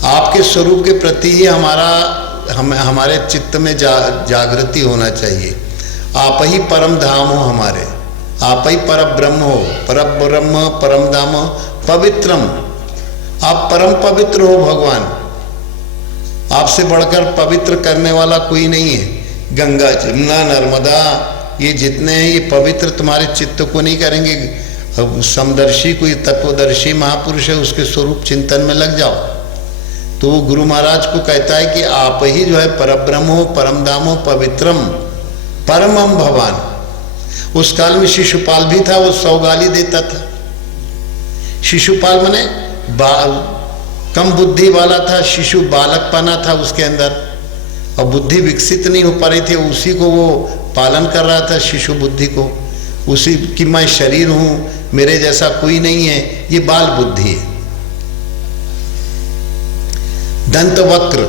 आपके स्वरूप के प्रति ही हमारे चित्त में जागृति होना चाहिए। आप ही परम धाम हो हमारे, आप ही परब्रह्म हो, परब्रह्म परम धाम पवित्रम, आप परम पवित्र हो भगवान। आपसे बढ़कर पवित्र करने वाला कोई नहीं है। गंगा जमुना नर्मदा ये जितने हैं ये पवित्र तुम्हारे चित्त को नहीं करेंगे। समदर्शी कोई तत्वदर्शी महापुरुष है उसके स्वरूप चिंतन में लग जाओ। तो वो गुरु महाराज को कहता है कि आप ही जो है परब्रह्म हो, परम धाम हो, पवित्रम परमम भवान। उस काल में शिशुपाल भी था, वो 100 गाली देता था। शिशुपाल माने कम बुद्धि वाला था, शिशु बालकपना था उसके अंदर, और बुद्धि विकसित नहीं हो पा रही थी। उसी को वो पालन कर रहा था, शिशु बुद्धि को, उसी की मैं शरीर हूँ, मेरे जैसा कोई नहीं है, ये बाल बुद्धि है। दंत वक्र,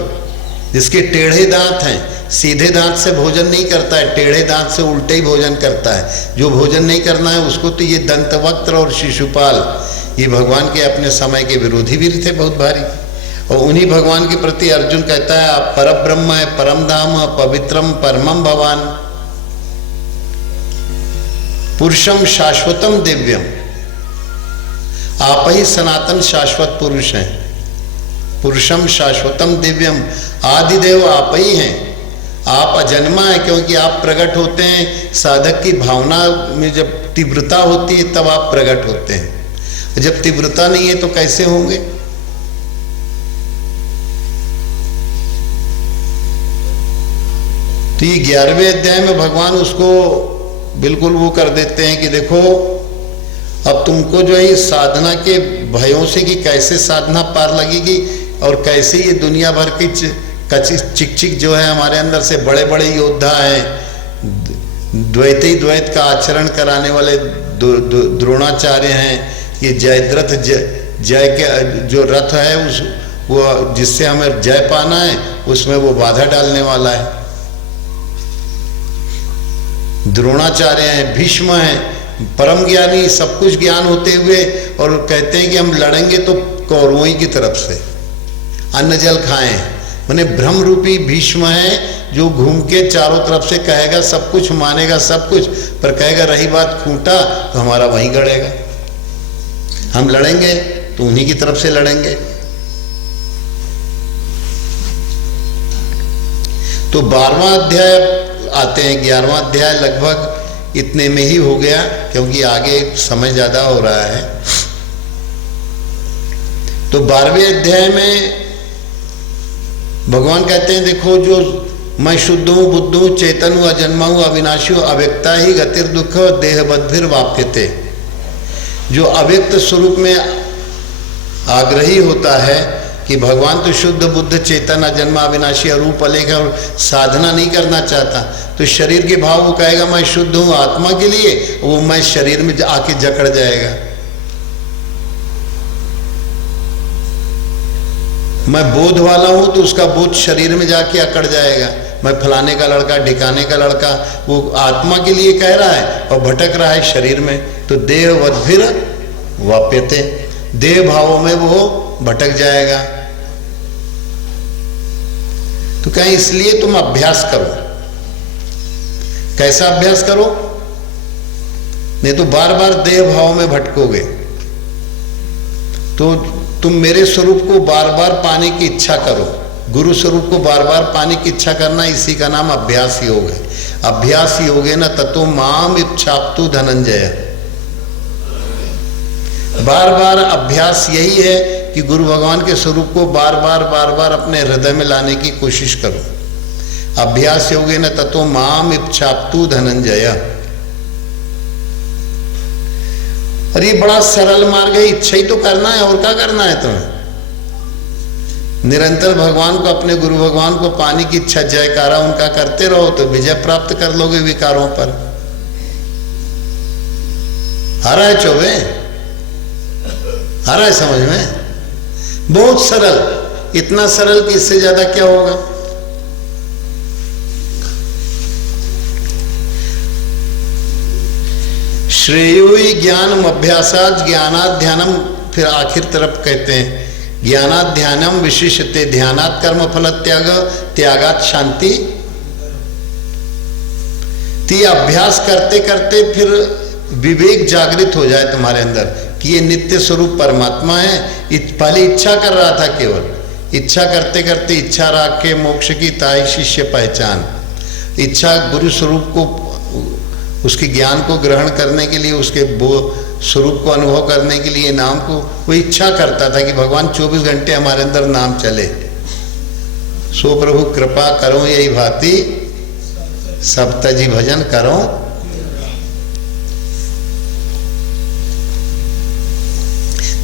जिसके टेढ़े दांत हैं, सीधे दांत से भोजन नहीं करता है, टेढ़े दांत से उल्टे ही भोजन करता है। जो भोजन नहीं करना है उसको, तो ये दंत वक्र और शिशुपाल ये भगवान के अपने समय के विरोधी भी थे बहुत भारी। और उन्हीं भगवान के प्रति अर्जुन कहता है आप परब्रह्म है, परम धाम पवित्रम परमम भवान। पुरुषम शाश्वतम दिव्यम, आप ही सनातन शाश्वत पुरुष हैं। पुरुषम शाश्वतम दिव्यम, आदिदेव आप ही हैं। आप अजन्मा है क्योंकि आप प्रकट होते हैं साधक की भावना में। जब तीव्रता होती है तब आप प्रकट होते हैं, जब तीव्रता नहीं है तो कैसे होंगे। तो ये 11वें अध्याय में भगवान उसको बिल्कुल वो कर देते हैं कि देखो अब तुमको जो है साधना के भयों से कि कैसे साधना पार लगेगी और कैसे ये दुनिया भर की चिक जो है हमारे अंदर से बड़े बड़े योद्धा हैं, द्वैत का आचरण कराने वाले द्रोणाचार्य हैं। ये जयद्रथ जय के जो रथ है उस वो जिससे हमें जय पाना है उसमें वो बाधा डालने वाला है। द्रोणाचार्य हैं, भीष्म हैं, परम ज्ञानी, सब कुछ ज्ञान होते हुए और कहते हैं कि हम लड़ेंगे तो कौरवों की तरफ से, अन्न जल खाएं। माने भ्रम रूपी भीष्म है जो घूम के चारों तरफ से कहेगा सब कुछ, मानेगा सब कुछ, पर कहेगा रही बात खूंटा तो हमारा वहीं गड़ेगा। हम लड़ेंगे तो उन्हीं की तरफ से लड़ेंगे। तो 12वां अध्याय आते हैं, 11वां अध्याय लगभग इतने में ही हो गया क्योंकि आगे समय ज्यादा हो रहा है। तो 12वें अध्याय में भगवान कहते हैं देखो जो मैं शुद्ध हूं, बुद्ध हूं, चेतन हूं, अजन्मा हूं, अविनाशी हूं, अव्यक्ता ही गतिर दुख देहबद्भिर वाप्यते। जो अव्यक्त स्वरूप में आग्रही होता है कि भगवान तो शुद्ध बुद्ध चेतन अजन्मा अविनाशी अरूप अलेख और साधना नहीं करना चाहता, तो शरीर के भाव वो कहेगा मैं शुद्ध हूं आत्मा के लिए, वो मैं शरीर में आके जकड़ जाएगा। मैं बोध वाला हूं तो उसका बोध शरीर में जाके अकड़ जाएगा। मैं फलाने का लड़का, ढिकाने का लड़का, वो आत्मा के लिए कह रहा है और भटक रहा है शरीर में। तो देह वद्भिर वाप्यते, देह भावों में वो भटक जाएगा। तो कहें इसलिए तुम अभ्यास करो। कैसा अभ्यास करो? नहीं तो बार बार देह भाव में भटकोगे। तो तुम मेरे स्वरूप को बार बार पाने की इच्छा करो। गुरु स्वरूप को बार बार पाने की इच्छा करना, इसी का नाम अभ्यास योग है। अभ्यास योगेन ततो माम इच्छाप्तु धनंजय। बार बार अभ्यास यही है कि गुरु भगवान के स्वरूप को बार बार अपने हृदय में लाने की कोशिश करो। अभ्यास योगेन ततो माम इच्छाप्तु धनंजय। और ये बड़ा सरल मार्ग है, इच्छा ही तो करना है, और क्या करना है तुम्हें? निरंतर भगवान को, अपने गुरु भगवान को पाने की इच्छा, जयकारा उनका करते रहो तो विजय प्राप्त कर लोगे विकारों पर। आ रहा है चौबे? आ रहा है समझ में? बहुत सरल, इतना सरल कि इससे ज्यादा क्या होगा। श्रेयोई ज्ञानम अभ्यासात ज्ञानात ध्यानम, फिर आखिर तरफ कहते हैं ज्ञानात ध्यानम विशिष्यते, ध्यानात कर्म फल त्याग, त्यागात शांति। तो अभ्यास करते करते फिर विवेक जागृत हो जाए तुम्हारे अंदर कि ये नित्य स्वरूप परमात्मा है। पहले इच्छा कर रहा था, केवल इच्छा करते करते इच्छा राख के मोक्ष की ताई शिष्य पहचान। इच्छा गुरु स्वरूप को, उसके ज्ञान को ग्रहण करने के लिए, उसके स्वरूप को अनुभव करने के लिए, नाम को वो इच्छा करता था कि भगवान 24 घंटे हमारे अंदर नाम चले। सो प्रभु कृपा करो यही भांति सब तजी भजन करो।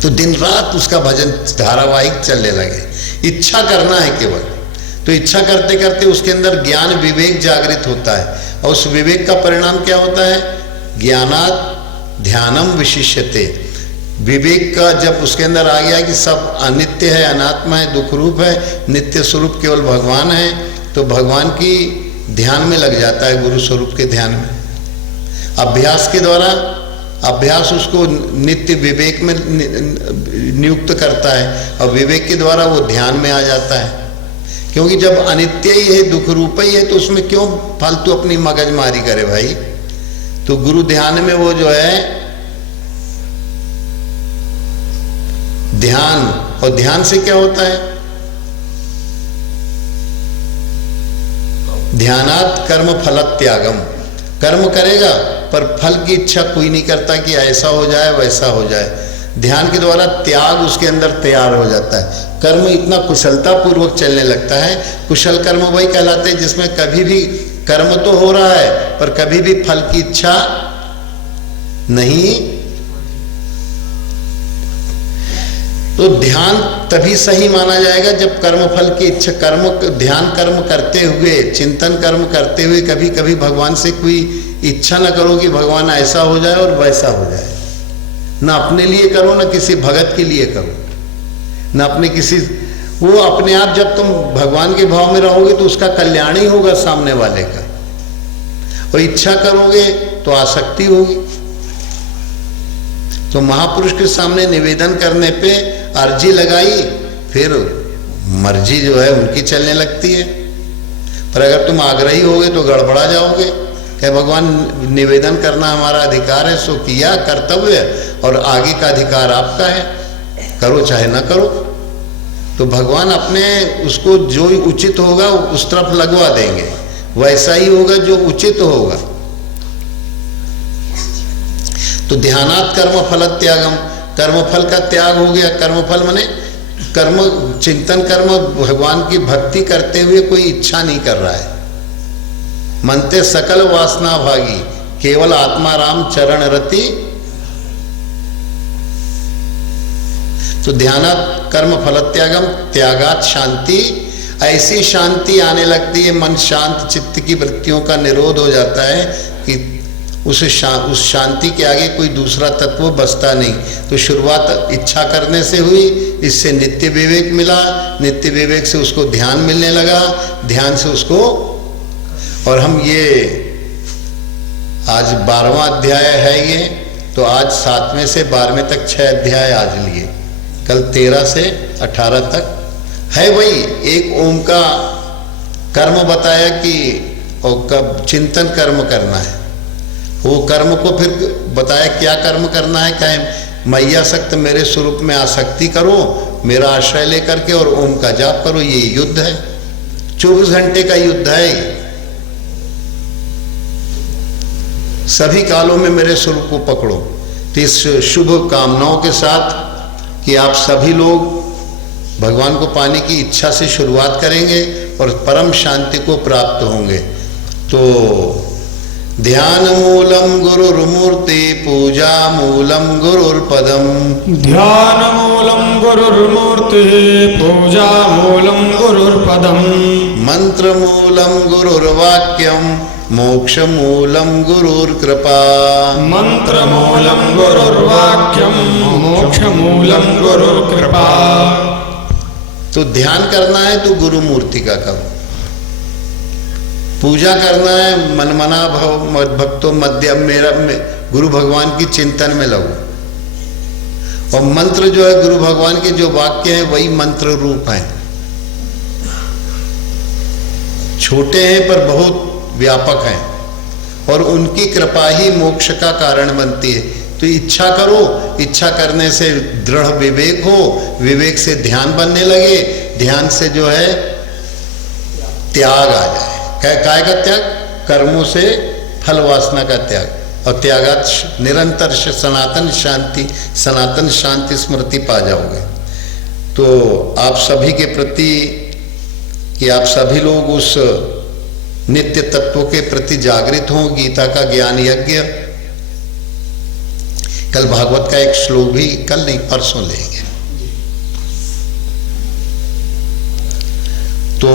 तो दिन रात उसका भजन धारावाहिक चलने लगे। इच्छा करना है केवल। तो इच्छा करते करते उसके अंदर ज्ञान विवेक जागृत होता है, और उस विवेक का परिणाम क्या होता है? ज्ञानात ध्यानम विशिष्यते। विवेक का जब उसके अंदर आ गया कि सब अनित्य है, अनात्मा है, दुख रूप है, नित्य स्वरूप केवल भगवान है, तो भगवान की ध्यान में लग जाता है, गुरु स्वरूप के ध्यान में। अभ्यास के द्वारा, अभ्यास उसको नित्य विवेक में नियुक्त करता है, और विवेक के द्वारा वो ध्यान में आ जाता है। क्योंकि जब अनित्य ही है, दुख रूप ही है, तो उसमें क्यों फालतू अपनी मगजमारी करे भाई। तो गुरु ध्यान में वो जो है ध्यान, और ध्यान से क्या होता है? ध्यानात कर्म फल त्यागम। कर्म करेगा पर फल की इच्छा कोई नहीं करता कि ऐसा हो जाए वैसा हो जाए। ध्यान के द्वारा त्याग उसके अंदर तैयार हो जाता है। कर्म इतना कुशलता पूर्वक चलने लगता है। कुशल कर्म वही कहलाते हैं जिसमें कभी भी कर्म तो हो रहा है पर कभी भी फल की इच्छा नहीं। तो ध्यान तभी सही माना जाएगा जब कर्मफल की इच्छा, ध्यान कर्म करते हुए, चिंतन कर्म करते हुए कभी कभी भगवान से कोई इच्छा न करो कि भगवान ऐसा हो जाए और वैसा हो जाए। ना अपने लिए करो, ना किसी भगत के लिए करो, ना अपने किसी, वो अपने आप जब तुम भगवान के भाव में रहोगे तो उसका कल्याण ही होगा सामने वाले का। और इच्छा करोगे तो आसक्ति होगी। तो महापुरुष के सामने निवेदन करने पे अर्जी लगाई, फिर मर्जी जो है उनकी चलने लगती है। पर अगर तुम आग्रही होगे तो गड़बड़ा जाओगे। क्या भगवान निवेदन करना हमारा अधिकार है, सो किया, कर्तव्य, और आगे का अधिकार आपका है, करो चाहे ना करो। तो भगवान अपने उसको जो उचित होगा उस तरफ लगवा देंगे, वैसा ही होगा जो उचित होगा। तो ध्यानात् कर्म फल त्यागम, कर्मफल का त्याग हो गया। कर्मफल माने कर्म, चिंतन कर्म, भगवान की भक्ति करते हुए कोई इच्छा नहीं कर रहा है। मनते सकल वासना भागी, केवल आत्मा राम चरण रति। तो ध्यानात् कर्म फल त्यागम, त्यागात शांति, ऐसी शांति आने लगती है, मन शांत, चित्त की वृत्तियों का निरोध हो जाता है कि उस शांति के आगे कोई दूसरा तत्व बसता नहीं। तो शुरुआत इच्छा करने से हुई, इससे नित्य विवेक मिला, नित्य विवेक से उसको ध्यान मिलने लगा, ध्यान से उसको, और हम ये आज 12वां अध्याय है ये, तो आज 7वें से 12वें तक 6 अध्याय आज लिए, कल 13 से 18 तक है। वही एक ओम का कर्म बताया कि और कब चिंतन कर्म करना है, वो कर्म को फिर बताया क्या कर्म करना है। कहे मैया सक्त मेरे स्वरूप में आसक्ति करो, मेरा आश्रय लेकर के, और ओम का जाप करो। ये युद्ध है, 24 घंटे का युद्ध है। सभी कालों में मेरे स्वरूप को पकड़ो। तो इस शुभ कामनाओं के साथ कि आप सभी लोग भगवान को पाने की इच्छा से शुरुआत करेंगे और परम शांति को प्राप्त होंगे। तो ध्यान मूलम गुरुर्मूर्ति, पूजा मूलम गुरुर्पदम। ध्यान मूलम गुरुर्मूर्ति, पूजा मूलम गुरुर्पदम। मंत्र मूलम गुरुर्वाक्यम, मोक्ष मूलम गुरुर्कृपा। मंत्र मूलम गुरुर्वाक्यम, मोक्ष मूलम गुरुर्कृपा। तो ध्यान करना है तो गुरु मूर्ति का करो, पूजा करना है मनमना भव भक्तो मध्यम मेरा गुरु भगवान की चिंतन में लगो। और मंत्र जो है गुरु भगवान के जो वाक्य हैं वही मंत्र रूप हैं, छोटे हैं पर बहुत व्यापक हैं, और उनकी कृपा ही मोक्ष का कारण बनती है। तो इच्छा करो, इच्छा करने से दृढ़ विवेक हो, विवेक से ध्यान बनने लगे, ध्यान से जो है त्याग आ जाए। काय का त्याग? कर्मों से फल वासना का त्याग, और त्यागात निरंतर सनातन शांति, सनातन शांति स्मृति पा जाओगे। तो आप सभी के प्रति कि आप सभी लोग उस नित्य तत्व के प्रति जागृत हों। गीता का ज्ञान यज्ञ, कल भागवत का एक श्लोक भी, कल नहीं परसों लेंगे। तो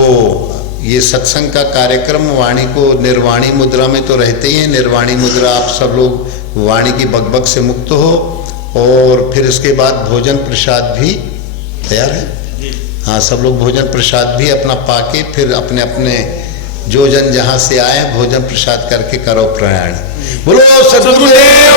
ये सत्संग का कार्यक्रम वाणी को निर्वाणी मुद्रा में तो रहते ही है। निर्वाणी मुद्रा आप सब लोग वाणी की बकबक से मुक्त हो, और फिर इसके बाद भोजन प्रसाद भी तैयार है। हाँ, सब लोग भोजन प्रसाद भी अपना पाके फिर अपने अपने जो जन जहाँ से आए भोजन प्रसाद करके करो प्रयाण। बोलो सद्गुरुदेव